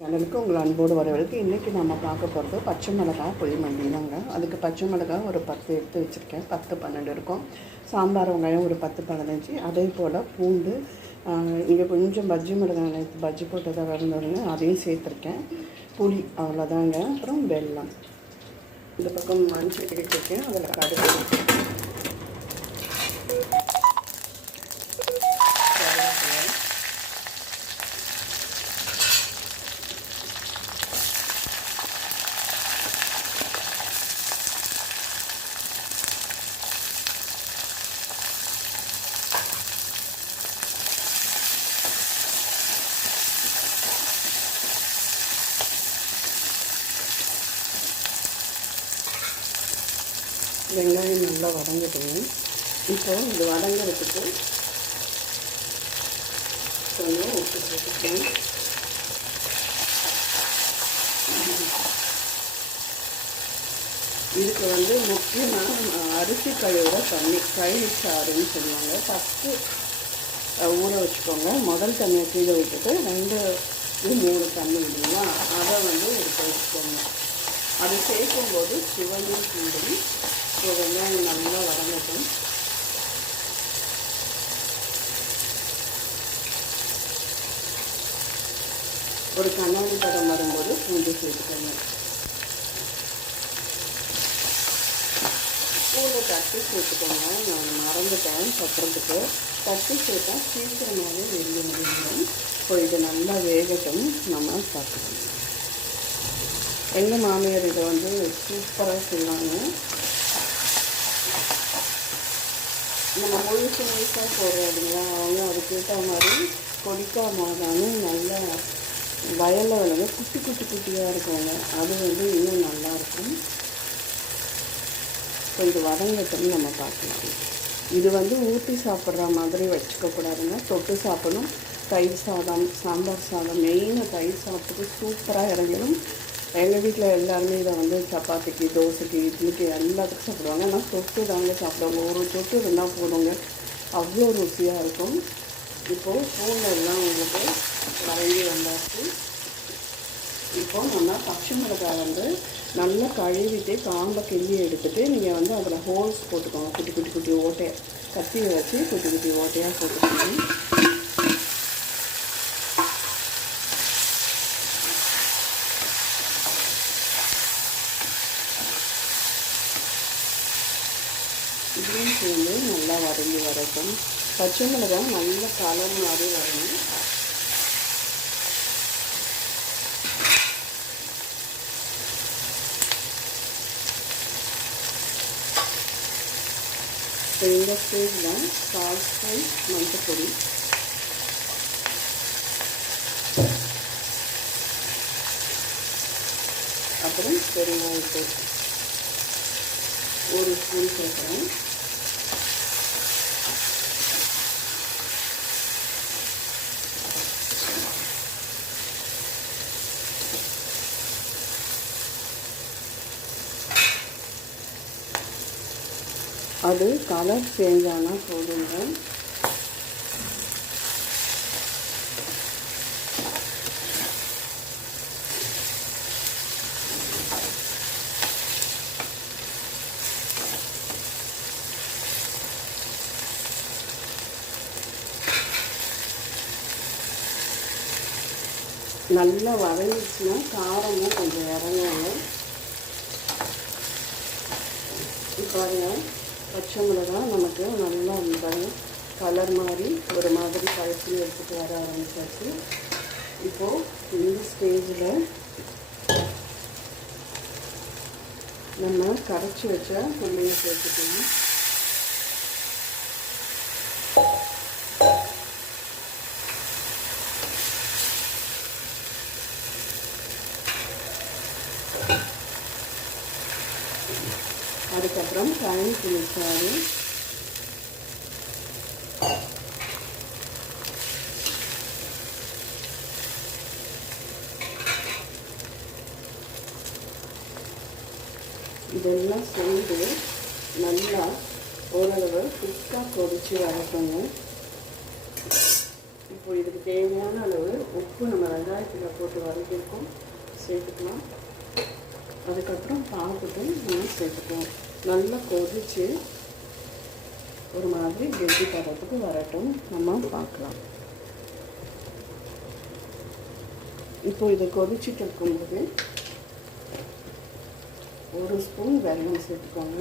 சேனலுக்கு உங்களை அன்போடு வரவேற்கு. இன்றைக்கி நம்ம பார்க்க போகிறது பச்சை மிளகாய் புளி மல்லி தாங்க. அதுக்கு பச்சை மிளகாய் ஒரு 10 எடுத்து வச்சுருக்கேன், 10-12 இருக்கும். சாம்பார் வெங்காயம் ஒரு 10-15, அதே போல் பூண்டு, இங்கே கொஞ்சம் பஜ்ஜி மிளகாய் நேற்று பஜ்ஜி போட்டதாக இருந்ததுங்க, அதையும் சேர்த்துருக்கேன். புளி அவ்வளோதாங்க. அப்புறம் வெல்லம். இந்த பக்கம் மஞ்சள் எடுத்துருக்கேன், அதில் கடுகு, வெங்காயம் நல்லா வதங்கிட்டுங்க. இப்போ இது வதங்கிறதுக்கு கொஞ்சம் உப்பு சேர்த்துக்கேன். இதுக்கு முக்கியமாக அரிசி கழுவுற தண்ணி கழுவி சாறுன்னு சொல்லுவாங்க. ஃபஸ்ட்டு ஊற வச்சுக்கோங்க. முதல் தண்ணியை கீழே விட்டுட்டு 2-3 தண்ணி இல்லைங்களா, அதை எடுத்து வச்சுக்கோங்க. அது சேர்க்கும்போது சிவனும் கூடி வெங்காயம் நல்லா வதங்கட்டும். ஒரு கண்ணாடி படம் வரும்போது பூண்டு சேர்த்துக்கோங்க. பூண்டை தட்டி சேர்த்துக்கோங்க. நான் மறந்துட்டேன் தட்டுறதுக்கு. தட்டி சேர்த்தா சீக்கிரமாகவே வெளியே முடியும். இப்போ இது நல்லா வேகட்டும், நம்ம பார்த்துக்கணும். எங்கள் மாமியார் இதை சூப்பராக செய்வாங்க. நம்ம முழுசாக போடுறோம் இல்லைங்களா, அவங்க அதுக்கேற்ற மாதிரி கொடிக்கா மாதானு நல்லா வயலில் குட்டியாக இருக்குங்க. அது இன்னும் நல்லாயிருக்கும். இப்போ இது வதங்கட்டும்னு நம்ம பார்க்கலாம். இது ஊற்றி சாப்பிட்ற மாதிரி வச்சுக்கக்கூடாதுங்க, தொட்டு சாப்பிடணும். தயிர் சாதம், சாம்பார் சாதம், மெயினாக தயிர் சாப்பிட்டு சூப்பராக இறங்கிடும். எங்கள் வீட்டில் எல்லாருமே இதை சப்பாத்திக்கு, தோசைக்கு, இட்லிக்கு எல்லாத்துக்கும் சாப்பிடுவாங்க. ஆனால் தொட்டு தாங்க சாப்பிடுவாங்க. ஒரு தொட்டு இருந்தால் போதுங்க, அவ்வளோ ருசியாக இருக்கும். இப்போது பூண்டெல்லாம் வதங்கி வந்தாச்சு. இப்போது நம்ம பச்சை மிளகாய் நல்லா கழுவிட்டு காம்பை கிள்ளி எடுத்துகிட்டு நீங்கள் அதில் ஹோல்ஸ் போட்டுக்கோங்க. குட்டி ஓட்டையாக கத்தியை வச்சு குட்டி ஓட்டையாக போட்டுக்கோங்க. இதையும் சேர்ந்து நல்லா வதங்கி வரட்டும். பச்சை மிளகாய் நல்ல கலர் மாதிரி வரணும். இந்த ஸ்டேஜில் 1/4 ஸ்பூன் மஞ்சள், அப்புறம் பெருங்காயத்தூள் 1 ஸ்பூன் சேர்க்குறேன். அது கலர் சேஞ்ச் ஆனால் போதுங்க. நல்லா வதங்கிச்சுன்னா காரமும் கொஞ்சம் இறங்குங்க. இப்போ பச்சை மிளகாய் நமக்கு நல்லா கலர் மாதிரி ஒரு மாதிரி கழுத்து எடுத்துகிட்டு வர ஆரம்பிச்சாச்சு. இப்போது இந்த ஸ்டேஜில் நம்ம கரைச்சி வச்ச புளியை சேர்த்துக்கலாம். அதுக்கப்புறம் தனி புளிச்சாறு, இதெல்லாம் சேர்ந்து நல்லா ஓரளவு திக்காக கொதித்து வரட்டுங்க. இப்போ இதுக்கு தேவையான அளவு உப்பு நம்ம வெங்காயத்தில் போட்டு வதக்கிருக்கோம், சேர்த்துக்கலாம். அதுக்கப்புறம் பாகுட்டும் நம்ம சேர்த்துக்கலாம். நல்லா கொதித்து ஒரு மாதிரி கெட்டி பதத்துக்கு வரட்டும், நம்ம பார்க்கலாம். இப்போ இதை கொதிச்சுட்டு இருக்கும்போது 1 ஸ்பூன் வெல்லம் சேர்த்துக்கோங்க.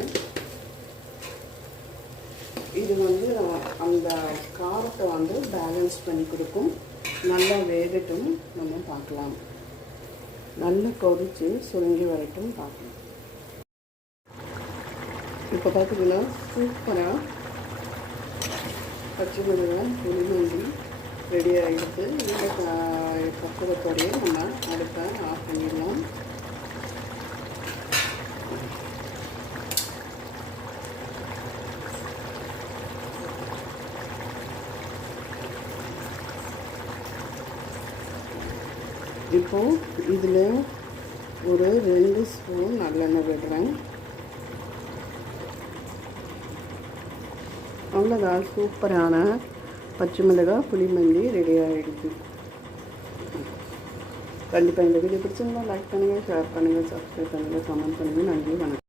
இது வந்து அந்த காரத்தை வந்து பேலன்ஸ் பண்ணி கொடுக்கும். நல்லா வேகட்டும், நம்ம பார்க்கலாம். நல்லா கொதித்து சுருங்கி வரட்டும், பார்க்கலாம். இப்போ பார்த்தீங்கன்னா சூப்பராக பச்சை மிளகாய் புளிமல்லி ரெடி ஆகிடுது. இந்த பக்குவத்தோடையே நம்ம அடுப்பை ஆஃப் பண்ணிடலாம். இப்போது இதில் ஒரு 2 ஸ்பூன் நல்லெண்ணெய் விடுறேன். அவ்வளோதான், சூப்பரான பச்சை மிளகாய் புளிமல்லி ரெடி ஆகிடுது. கண்டிப்பாக இந்த வீடியோ பிடிச்சிருந்தா லைக் பண்ணுங்கள், ஷேர் பண்ணுங்கள், சப்ஸ்கிரைப் பண்ணுங்கள், கமெண்ட் பண்ணுங்கள். நன்றி, வணக்கம்.